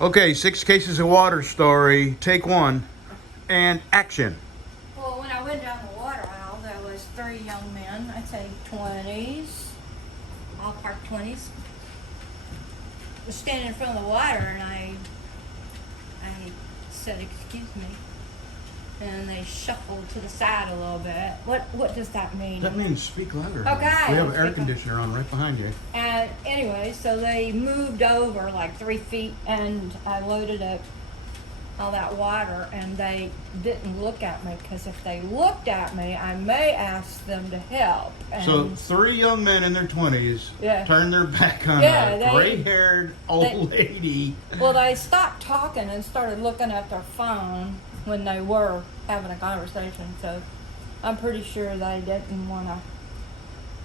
Okay, 6 cases of water story. Take 1 and action. Well, when I went down the water aisle, there was 3 young men, I'd say 20s, ballpark 20s, was standing in front of the water, and I said, "Excuse me," and they shuffled to the side a little bit. What does that mean? That means speak louder. Okay. We have an air conditioner on right behind you. And anyway, so they moved over like 3 feet, and I loaded up all that water, and they didn't look at me, because if they looked at me, I may ask them to help. And So 3 young men in their 20s Yeah. turned their back on Yeah, a they- gray-haired old lady. well, they stopped talking and started looking at their phone when they were having a conversation. So I'm pretty sure they didn't want to.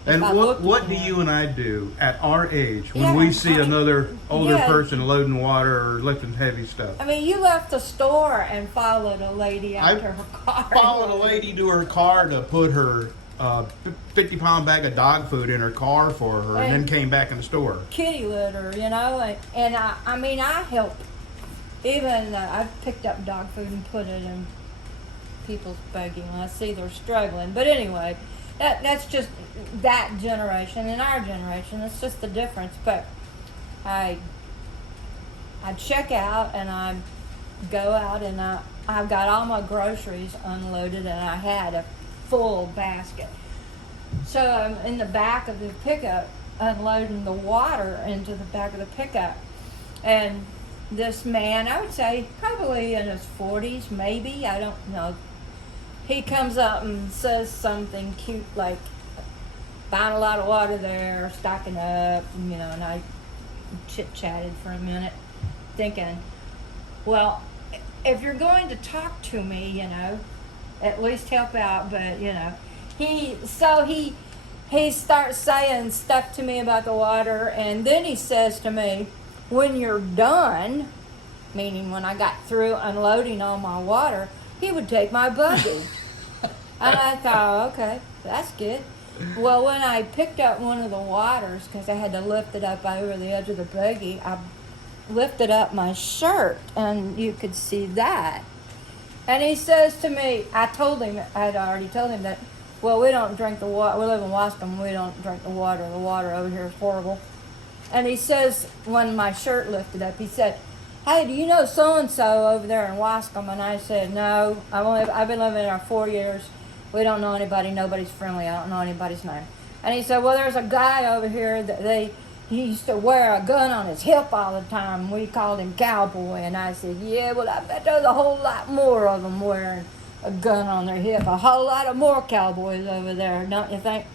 And I what looked what at do them. you and I do at our age when Yeah, we see another older yeah. person loading water or lifting heavy stuff? I mean, you left the store and followed a lady out to her car. Followed a lady to her car to put her 50-pound bag of dog food in her car for her, and then came back in the store. Kitty litter, you know, and I mean, I help. Even I've picked up dog food and put it in people's buggy when I see they're struggling. But anyway, that's just that generation. In our generation, it's just the difference. But I check out, and I go out, and I've got all my groceries unloaded, and I had a full basket. So I'm in the back of the pickup unloading the water into the back of the pickup, and this man, I would say probably in his 40s, maybe, I don't know, he comes up and says something cute like, "Found a lot of water there, stocking up," you know, and I chit-chatted for a minute thinking, well, if you're going to talk to me, you know, at least help out. But you know, he starts saying stuff to me about the water, and then he says to me, "When you're done," meaning when I got through unloading all my water, he would take my buggy. And I thought, okay, that's good. Well, when I picked up one of the waters, because I had to lift it up over the edge of the buggy, I lifted up my shirt, and you could see that. And he says to me, I'd already told him that, well, we don't drink the water. We live in Wascom. We don't drink the water. The water over here is horrible. And he says, when my shirt lifted up, he said, "Hey, do you know so-and-so over there in Wascom?" And I said, "No, I've been living there 4 years. We don't know anybody. Nobody's friendly. I don't know anybody's name." And he said, "Well, there's a guy over here that he used to wear a gun on his hip all the time. We called him Cowboy." And I said, "Yeah, well, I bet there's a whole lot more of them wearing a gun on their hip. A whole lot of more cowboys over there, don't you think?"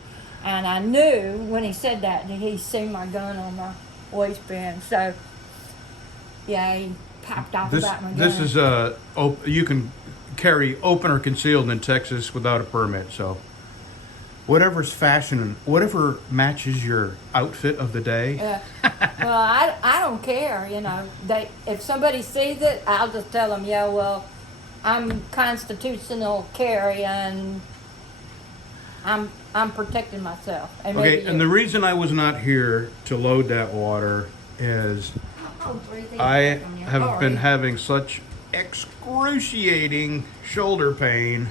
And I knew when he said that he seen my gun on my waistband. So, yeah, he popped off about my gun. This is you can carry open or concealed in Texas without a permit. So whatever's fashion and whatever matches your outfit of the day. Yeah. Well, I don't care, you know. If somebody sees it, I'll just tell them, "Yeah, well, I'm constitutional carry, and I'm protecting myself." And Okay, maybe and the reason I was not here to load that water is I have been having such excruciating shoulder pain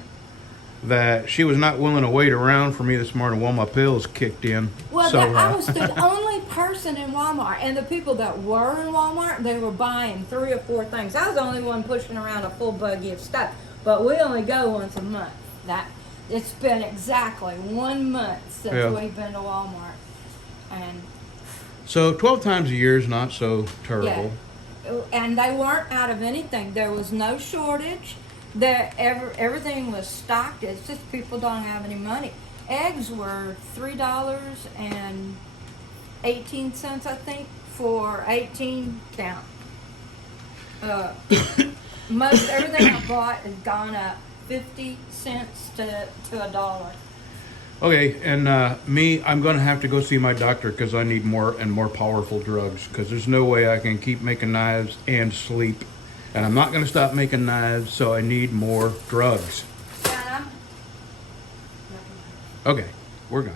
that she was not willing to wait around for me this morning while my pills kicked in. Well, So, I was the only person in Walmart, and the people that were in Walmart, they were buying 3 or 4 things. I was the only one pushing around a full buggy of stuff, but we only go once a month. It's been exactly 1 month since we've been to Walmart, and so 12 times a year is not so terrible. yeah, and they weren't out of anything. There was no shortage. Everything was stocked. It's just people don't have any money. Eggs were $3.18, I think, for 18 count. Most everything I bought has gone up 50 cents to $1. Okay, and I'm going to have to go see my doctor because I need more and more powerful drugs, because there's no way I can keep making knives and sleep. And I'm not going to stop making knives, so I need more drugs. Okay, we're gone.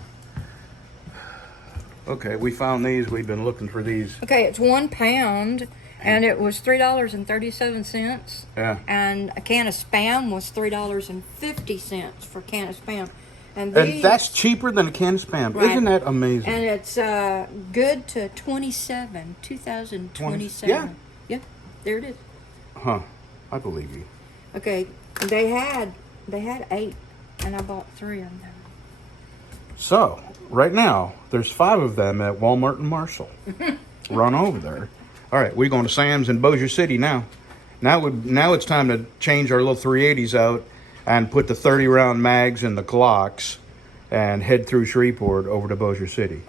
Okay, we found these. We've been looking for these. Okay, it's 1 pound, And it was $3.37. Yeah. And a can of Spam was $3.50 for a can of Spam. And that's cheaper than a can of Spam. Right. Isn't that amazing? And it's good to 2027. Yeah. Yep, there it is. Huh. I believe you. Okay, they had 8, and I bought 3 of them. So, right now, there's 5 of them at Walmart and Marshall. Run over there. All right, we're going to Sam's in Bossier City now. Now it's time to change our little 380s out and put the 30-round mags in the Glocks and head through Shreveport over to Bossier City.